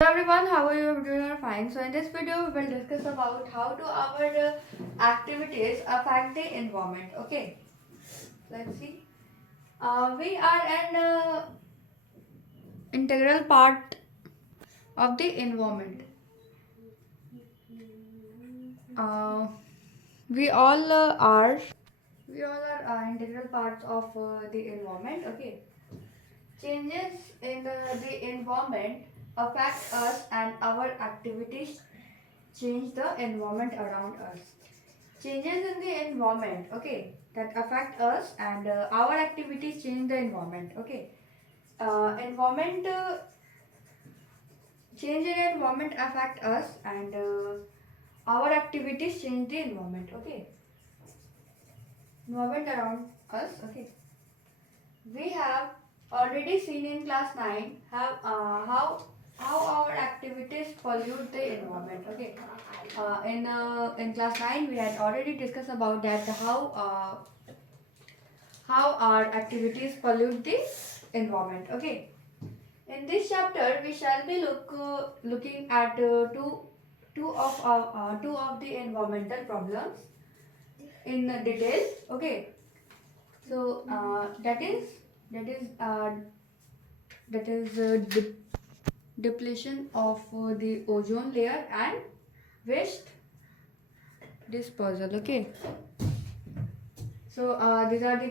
Hello everyone, how are you? Doing are fine. So in this video we will discuss about how do our activities affect the environment. Okay, let's see. We are an integral part of the environment. Uh, we all are. We all are integral parts of the environment. Okay. Changes in the environment affect us and our activities change the environment around us. Changes in the environment, okay, that affect us and our activities change the environment, okay. Environment Change in environment affect us and our activities change the environment, okay. Environment around us, okay. We have already seen in class 9 how our activities pollute the environment, okay. In class 9 we had already discussed about that how our activities pollute the environment, okay. In this chapter we shall be looking at two of the environmental problems in detail, okay. So that is depletion of the ozone layer and waste disposal, okay. So these are the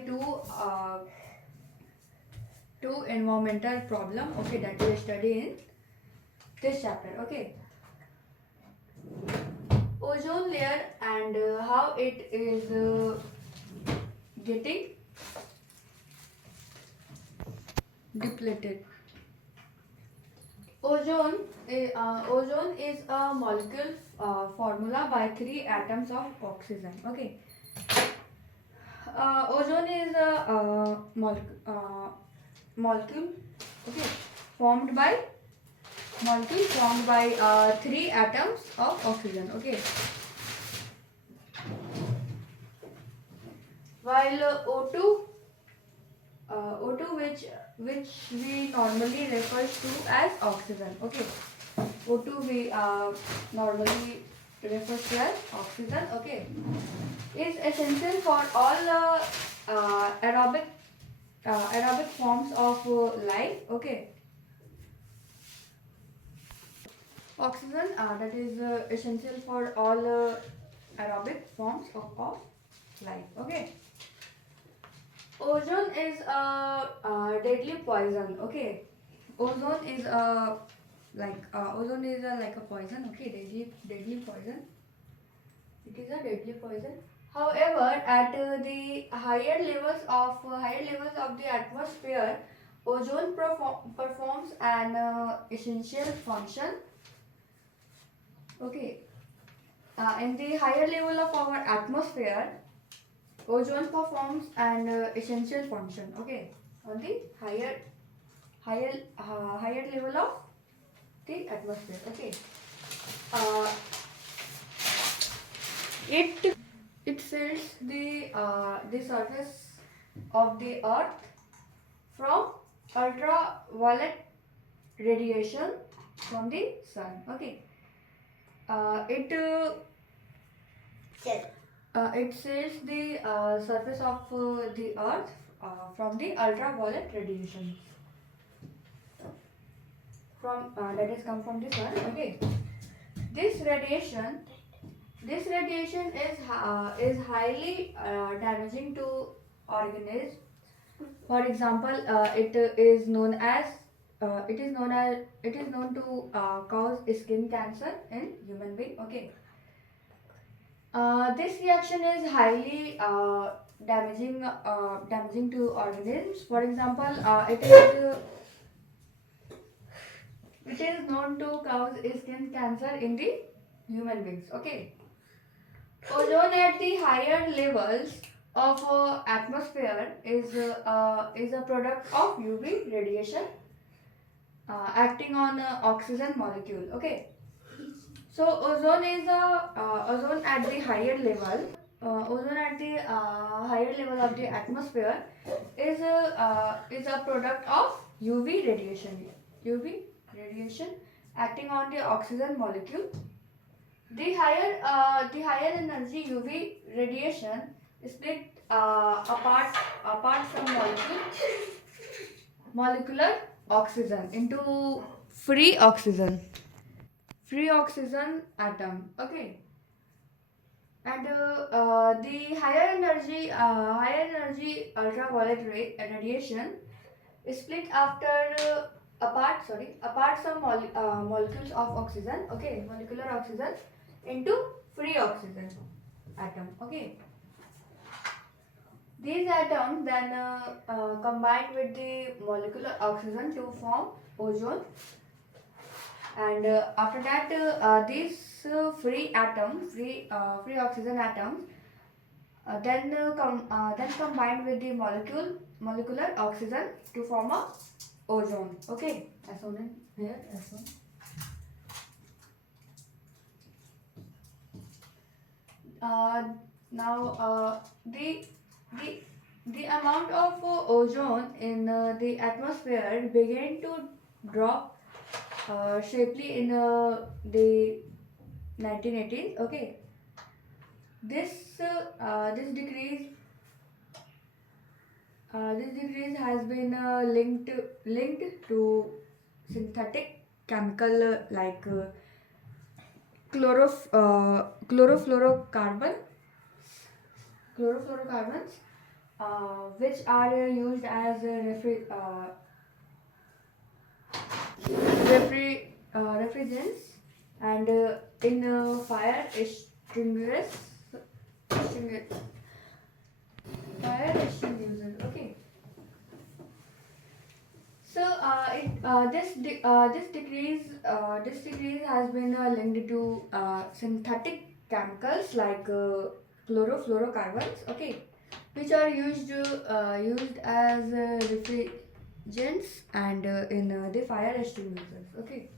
two environmental problem, okay, that we study in this chapter, okay. Ozone layer and how it is getting depleted. Ozone is a molecule formula by three atoms of oxygen, okay. Ozone is a molecule, okay, formed by three atoms of oxygen, okay. While O2 which we normally refer to as oxygen, okay. O2 we normally refer to as oxygen, okay, is essential for all aerobic forms of life, okay. Oxygen that is essential for all aerobic forms of life, okay. Ozone is a deadly poison, okay. Ozone is a ozone is like a poison, okay. Deadly poison. It is a deadly poison. However, at the higher levels of the atmosphere, ozone performs an essential function, okay. In the higher level of our atmosphere, ozone performs an essential function, okay, on the higher level of the atmosphere, okay. Uh, it shields the surface of the earth from ultraviolet radiation from the sun, okay. It it shields the surface of the earth from the ultraviolet radiation from that is come from the sun, okay. This radiation is highly damaging to organisms. For example, it is known to cause skin cancer in human being, okay. This reaction is highly damaging to organisms. For example, it is known to cause skin cancer in the human beings, okay. Ozone at the higher levels of atmosphere is a product of UV radiation acting on oxygen molecule, okay. So ozone at the higher level. Ozone at the higher level of the atmosphere is a product of UV radiation acting on the oxygen molecule. The higher energy UV radiation split apart from molecular oxygen into free oxygen atom. Okay. And the higher energy ultraviolet radiation is split apart some molecules of oxygen, okay, molecular oxygen into free oxygen atom, okay. These atoms then combine with the molecular oxygen to form ozone, and after that these free oxygen atoms then combined with the molecular oxygen to form a ozone, okay, as shown in here, as shown. Now the amount of ozone in the atmosphere began to drop sharply in the 1980s, okay. This decrease has been linked to synthetic chemical like chlorofluorocarbons, which are used as refrigerants and in fire extinguishers. Okay. So this decrease has been linked to synthetic chemicals like chlorofluorocarbons, okay, which are used as refrigerants and in the fire extinguishers, okay.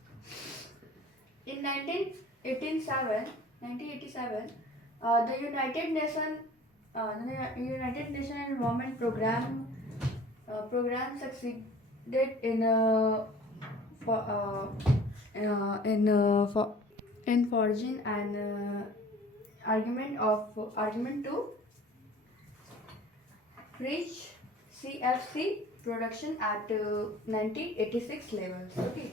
In 1987, the United Nations Environment Program succeeded in forging an argument to reach CFC production at 1986 levels. Okay.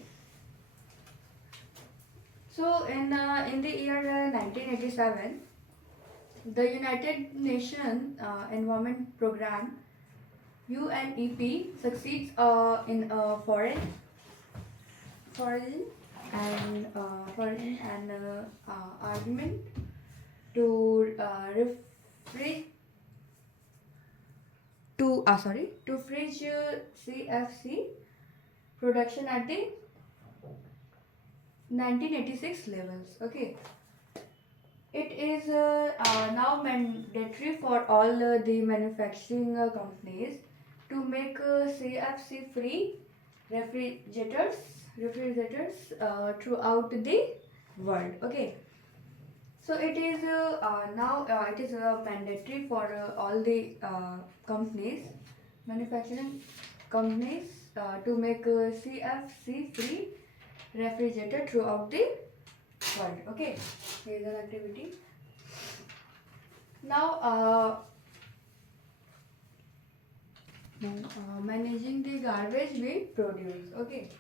So in the year 1987, the United Nations Environment Program UNEP succeeds in foreign and argument to fridge CFC production at the 1986 levels. Okay. It is now mandatory for all the manufacturing companies to make CFC free refrigerators throughout the world. Okay. So it is now it is mandatory for all the manufacturing companies to make CFC free refrigerator throughout the world. Okay, here is an activity. Now, managing the garbage we produce. Okay,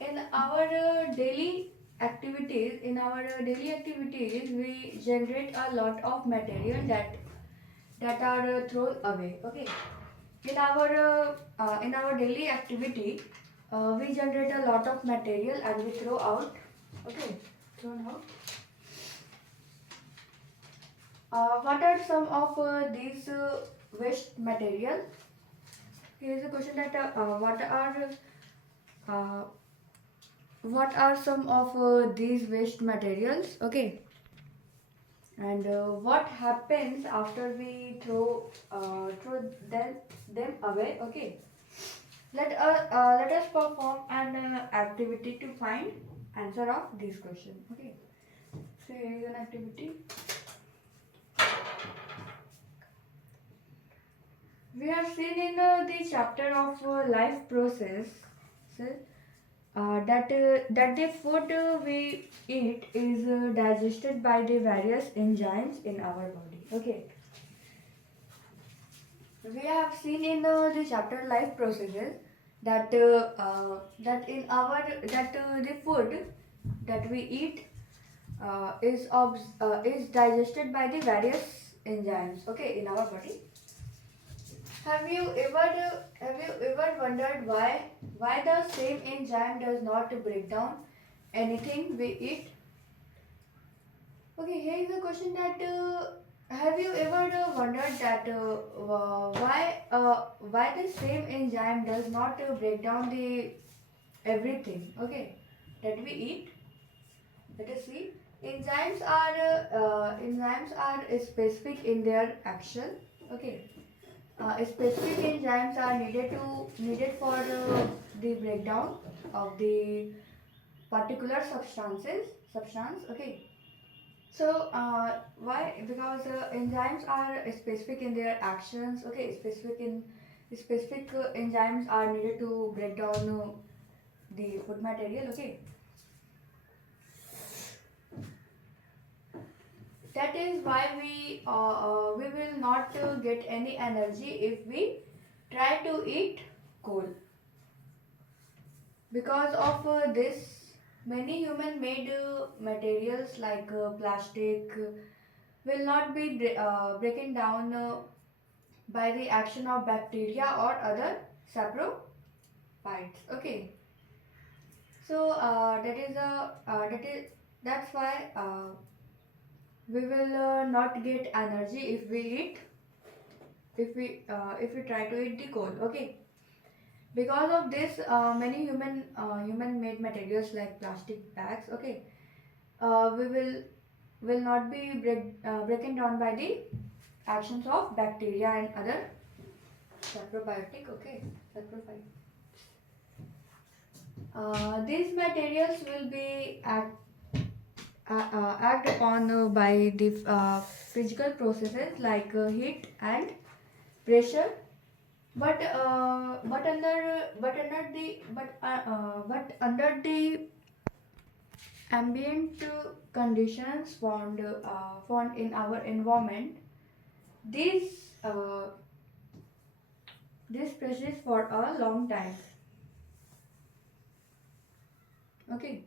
in our daily activities, we generate a lot of material that are thrown away. Okay, in our daily activity, we generate a lot of material and we throw out. Okay, thrown out. What are some of these waste material? Here is a question that what are some of these waste materials? Okay, and what happens after we throw them away? Okay, let us perform an activity to find answer of this question. Okay, so here is an activity. We have seen in the chapter of life process that the food we eat is digested by the various enzymes in our body. Okay, we have seen in the chapter life processes that the food that we eat is digested by the various enzymes. Okay, in our body. Have you ever wondered why the same enzyme does not break down anything we eat? Okay, here is a question that have you ever wondered that why the same enzyme does not break down the everything, okay, that we eat? Let us see. Enzymes are specific in their action. Okay. Specific enzymes are needed for the breakdown of the particular substance. Okay. So why? Because enzymes are specific in their actions. Okay. Specific enzymes are needed to break down the food material. Okay. That is why we will not get any energy if we try to eat coal. Because of this, many human-made materials like plastic will not be breaking down by the action of bacteria or other saprophytes. Okay, so that's why we will not get energy if we try to eat the coal. Okay. Because of this, many human made materials like plastic bags, okay, we will not be broken down by the actions of bacteria and other saprobiotic, okay, saprophyte. These materials will be act upon by the physical processes like heat and pressure, but under the ambient conditions found in our environment, these this persists for a long time. Okay,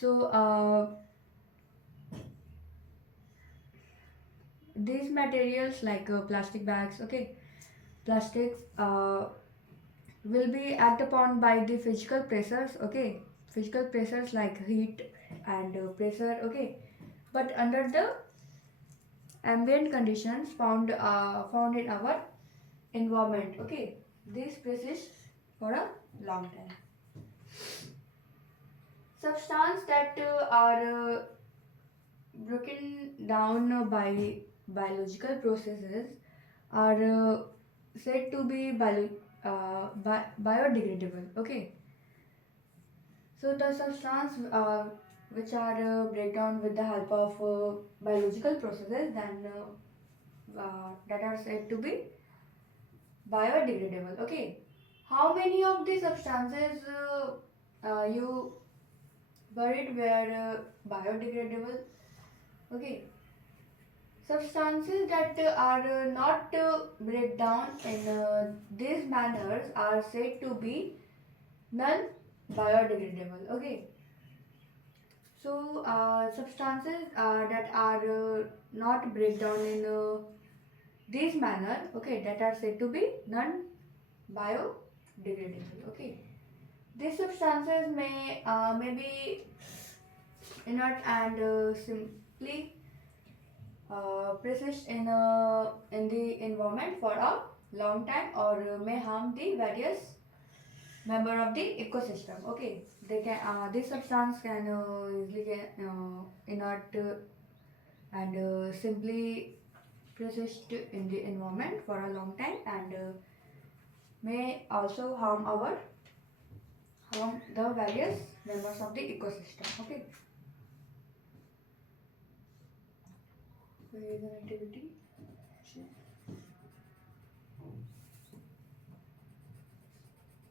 so these materials like plastic bags, okay, plastics will be act upon by the physical pressures, okay, physical pressures like heat and pressure, okay, but under the ambient conditions found in our environment, okay, this persists for a long time. Substances that are broken down by biological processes are said to be biodegradable. Okay, so the substance which are break down with the help of biological processes, then that are said to be biodegradable. Okay, how many of these substances you buried were biodegradable? Okay, substances that are not break down in these manners are said to be non-biodegradable. Okay, so substances that are not break down in these manner, okay, that are said to be non-biodegradable. Okay, these substances may be inert and simply persist in the environment for a long time, or may harm the various member of the ecosystem. Okay, they can this substance can easily get inert and simply persist in the environment for a long time, and may also harm the various members of the ecosystem. Okay, here is an activity.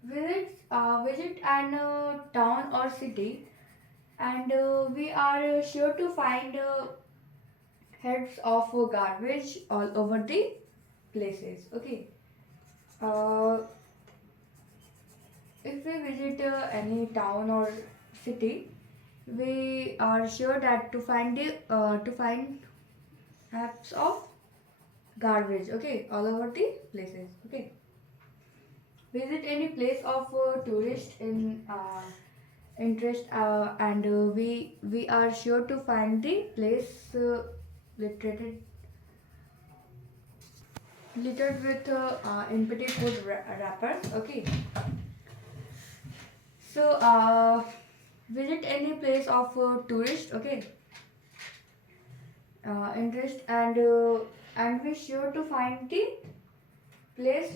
visit an town or city, and we are sure to find heads of garbage all over the places. Okay. Uh, if we visit any town or city, we are sure that to find heaps of garbage. Okay, all over the places. Okay. Visit any place of tourist in interest, and we are sure to find the place littered littered with empty food wrappers. Okay. So visit any place of tourist. Okay. Interest, and we sure to find the place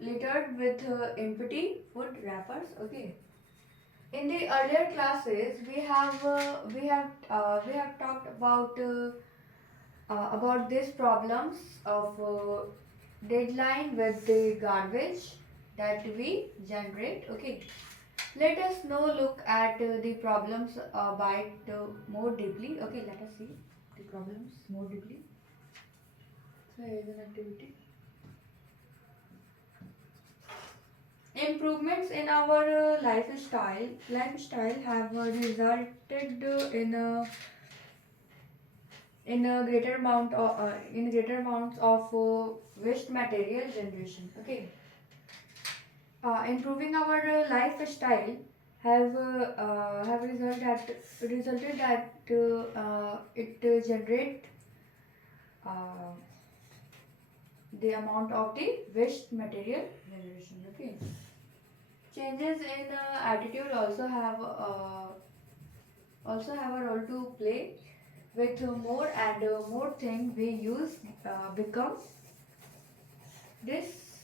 littered with empty food wrappers. Okay. In the earlier classes, we have talked about these problems of deadline with the garbage that we generate. Okay, let us now look at the problems more deeply. Okay, let us see the problems more deeply. So here is an activity. Improvements in our lifestyle have resulted in a greater amount of in greater amounts of waste material generation. Okay, improving our lifestyle have resulted that it generate uh, the amount of the waste material generation. Okay, changes in attitude also have a role to play. With more and more thing we use become this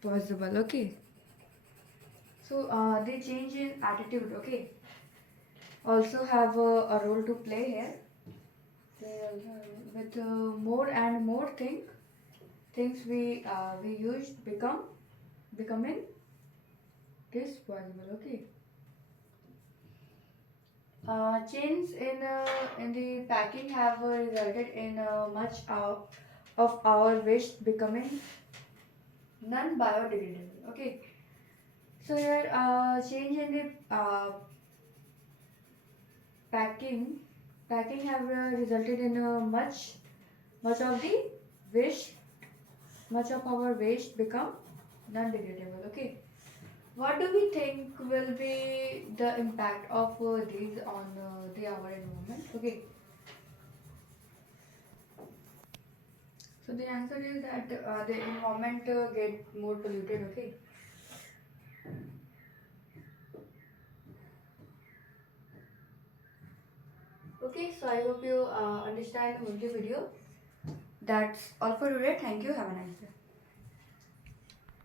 possible. Okay, so the change in attitude, okay, also have a role to play here. They also with more and more things we use becoming this possible. Okay, changes in the packing have resulted in much of our waste becoming non-biodegradable. Okay, so here change in the packing packing have resulted in much of the waste much of our waste become non-degradable. Okay, what do we think will be the impact of these on the our environment? Okay, so the answer is that the environment get more polluted. Okay, okay, so I hope you understand the video. That's all for today. Thank you. Have a nice day.